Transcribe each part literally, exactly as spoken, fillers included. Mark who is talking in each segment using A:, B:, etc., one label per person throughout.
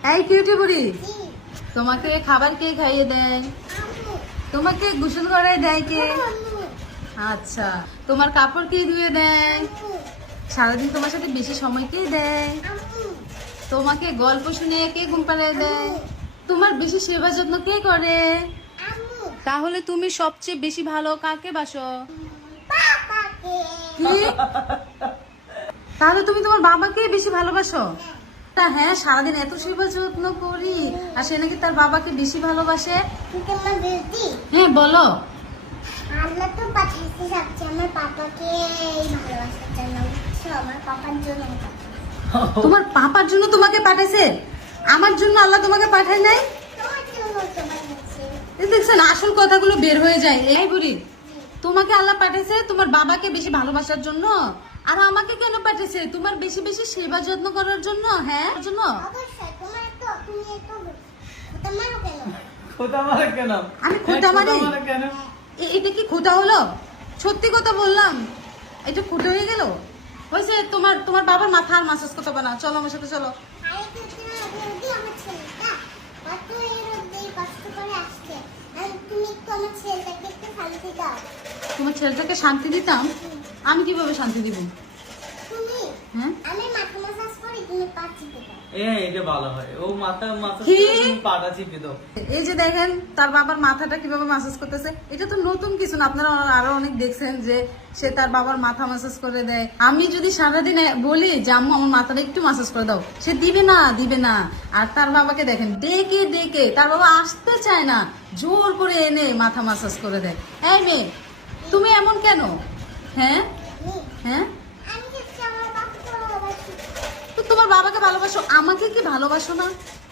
A: এই কিউটি বুড়ি, তোমাকে খাবার কে খাইয়ে দেয়? তোমাকে গোসল করায় দেয় কে? আচ্ছা, তোমার কাপড় কে ধুয়ে দেয়? সারাদিন তোমার সাথে বেশি সময় কে দেয়? তোমাকে গল্প শুনে কে ঘুম পাড়িয়ে দেয়? তোমার বেশি সেবা যত্ন কে করে? তাহলে তুমি সবচেয়ে বেশি ভালো কাকে বাসো? কি? তাহলে তুমি তোমার বাবাকে বেশি ভালোবাসো? তা হ্যাঁ, সারাদিন এত সেবা যত্ন করি আর সে নাকি তার বাবাকে বেশি ভালোবাসে। হ্যাঁ বলো।
B: আল্লাহ তো পাঠাইছে সবচেয়ে আমার পাপাকে এই ভালোবাসার জন্য, বুঝছো? আমার পাপার জন্য পাঠাইছে।
A: তোমার পাপার জন্য তোমাকে পাঠাইছে, আমার জন্য আল্লাহ তোমাকে পাঠায় নাই?
B: তোমার জন্য তো পাঠাইছে।
A: এই দেখছেন, আসল কথাগুলো বের হয়ে যায়। এই বুড়ি, তোমাকে আল্লাহ পাঠাইছে তোমার বাবাকে বেশি ভালোবাসার জন্য, আর আমাকে কেন পাঠাইছে? তোমার বেশি বেশি সেবা যত্ন করার জন্য। হ্যাঁ জন্য।
B: অবশ্যই তোমার তো, তুমি এত খোটা মারো কেন?
C: খোটা মারে কেন?
A: আমি খোটা মারি?
C: খোটা মারে কেন?
A: এ- এটা কি খোটা হলো? সত্যি কথা বললাম, এটা খোটা হয়ে গেল? হয়েছে, তোমার তোমার বাবার মাথা আর মাসাজ করতে হবে না, চলো আমার সাথে চলো।
B: আরে তুমি রোদি আমার ছেলেটা কত এই রোদে কষ্ট করে আসছে, আর তুমি একটু আমার ছেলেটাকে একটু শান্তি দাও।
A: তোমার ছেলেটাকে শান্তি দিতাম? আমি কিভাবে শান্তি দিব?
B: তুমি
A: হ্যাঁ
B: আমি মাথা মাসাজ করি, তুমি পা চিপে দাও।
C: এ এটা ভালো হয়। ও মাথা মাথা
A: কি?
C: তুমি পাটা চিপে দাও।
A: এই যে দেখেন তার বাবার মাথাটা কিভাবে মাসাজ করতেছে, এটা তো নতুন কিছু না, আপনারা আরো অনেক দেখছেন যে সে তার বাবার মাথা মাসাজ করে দেয়। আমি যদি সারাদিন বলি যে আম্মু আমার মাথাটা একটু মাসাজ করে দাও, সে দিবে না, দিবে না। আর তার বাবাকে দেখেন ডেকে ডেকে, তার বাবা আসতে চায় না, জোর করে এনে মাথা মাসাজ করে দেয়। এই মেয়ে, তুমি এমন কেন? হ্যাঁ
B: আমি
A: হ্যাঁ
B: আমি হচ্ছে আমার বাবাকে ভালোবাসি।
A: তো তোমার বাবাকে ভালোবাসো, আমাকে কি ভালোবাসো না?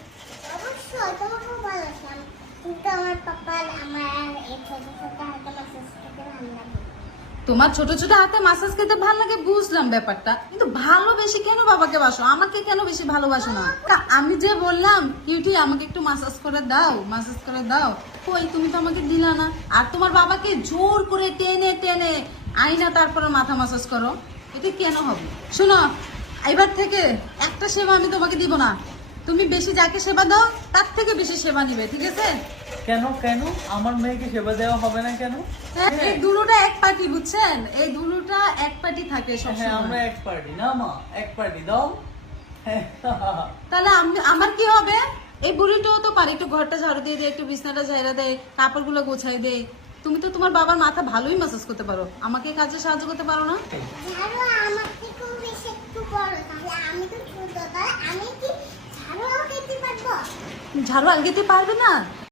B: অবশ্যই তোমাকেও ভালোবাসি আমি, কিন্তু আমার পাপার আমার এই ছোট ছোট হাতে মাসাজ করতে ভালো লাগে।
A: তোমার ছোট ছোট হাতে মাসাজ খেতে ভালো লাগে, বুঝলাম ব্যাপারটা, কিন্তু ভালোবেসে কেন বাবাকে বাসো, আমাকে কেন বেশি ভালোবাসো না? তা আমি যে বললাম কিউটি আমাকে একটু মাসাজ করে দাও, মাসাজ করে দাও, কই তুমি তো আমাকে দিলা না। আর তোমার বাবাকে জোর করে টেনে টেনে আইনা তারপরে মাথা মাসাজ করো, এটা কেন হবে? শোনো, এবার থেকে একটা সেবা আমি তোমাকে দিব না, তুমি বেশি যাকে সেবা দাও তার থেকে বেশি সেবা নিবে, ঠিক আছে?
C: কেন কেন আমার মেয়েকে সেবা দেওয়া হবে না কেন?
A: হ্যাঁ, এই দুলুটা এক পার্টি, বুঝছেন? এই দুলুটা এক পার্টি থাকে
C: হ্যাঁ
A: সবসময়।
C: আমরা এক পার্টি না মা, এক পার্টি দাও। হ্যাঁ,
A: তাহলে আমি আমার কি হবে? এই বুড়িটাও তো পারে, একটু ঘরটা ঝাড়ু দিয়ে দেয়, একটু বিছনাটা ঝাড়া দেয়, কাপড়গুলো গোছাই দেয়। তুমি তো তোমার বাবার মাথা ভালোই ম্যাসাজ করতে পারো, আমাকে এই কাজে সাহায্য করতে পারো না?
B: ঝাড়ু আমার থেকেও বেশি একটু বড়, তাহলে আমি তো ছোট, তাহলে আমি কি ঝাড়ু দিতে পারবো?
A: ঝাড়ু আলগেতে পারবে না?